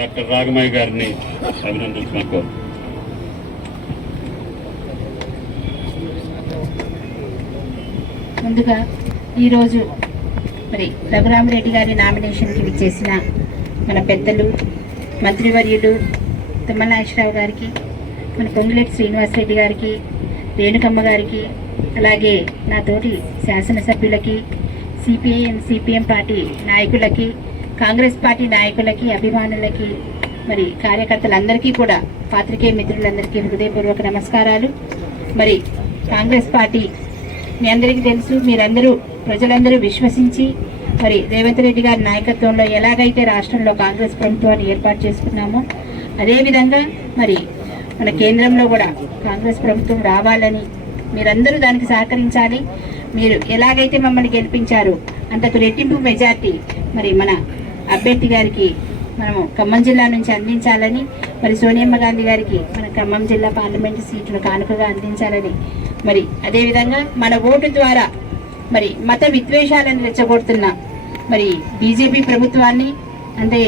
Doctor Ragamayi గారిని అభినందించమని కోరు ముందుగా ఈరోజు మరి రఘురామరెడ్డి గారి నామినేషన్కి విచ్చేసిన మన పెద్దలు మంత్రివర్యులు తుమ్మల గారికి మన పొంగులేటి శ్రీనివాసరెడ్డి గారికి రేణుకమ్మ గారికి అలాగే నా తోటి శాసనసభ్యులకి సిపిఐఎం సిపిఎం పార్టీ నాయకులకి కాంగ్రెస్ పార్టీ నాయకులకి అభిమానులకి మరి కార్యకర్తలందరికీ కూడా పాత్రికేయ మిత్రులందరికీ హృదయపూర్వక నమస్కారాలు. మరి కాంగ్రెస్ పార్టీ మీ అందరికీ తెలుసు మీరందరూ ప్రజలందరూ విశ్వసించి మరి రేవంత్ రెడ్డి గారి నాయకత్వంలో ఎలాగైతే రాష్ట్రంలో కాంగ్రెస్ ప్రభుత్వాన్ని ఏర్పాటు చేసుకున్నామో అదేవిధంగా మరి మన కేంద్రంలో కూడా కాంగ్రెస్ ప్రభుత్వం రావాలని మీరందరూ దానికి సహకరించాలి. మీరు ఎలాగైతే మమ్మల్ని గెలిపించారో అంతకు రెట్టింపు మెజార్టీ మరి మన అభ్యర్థి గారికి మనము ఖమ్మం జిల్లా నుంచి అందించాలని మరి సోనియమ్మ గాంధీ గారికి మన ఖమ్మం జిల్లా పార్లమెంటు సీట్ను కానుకగా అందించాలని. మరి అదేవిధంగా మన ఓటు ద్వారా మరి మత విద్వేషాలను రెచ్చగొడుతున్న మరి బీజేపీ ప్రభుత్వాన్ని అంటే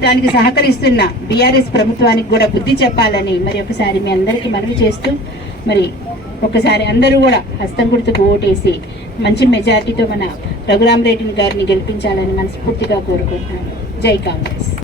దానికి సహకరిస్తున్న బీఆర్ఎస్ ప్రభుత్వానికి కూడా బుద్ధి చెప్పాలని మరి ఒకసారి మీ అందరికీ మనవి చేస్తూ మరి ఒకసారి అందరూ కూడా హస్తం గుర్తుకు ఓటేసి మంచి మెజారిటీతో మన రఘురామరెడ్డి గారిని గెలిపించాలని మనస్ఫూర్తిగా కోరుకుంటున్నాను. జై కాంగ్రెస్.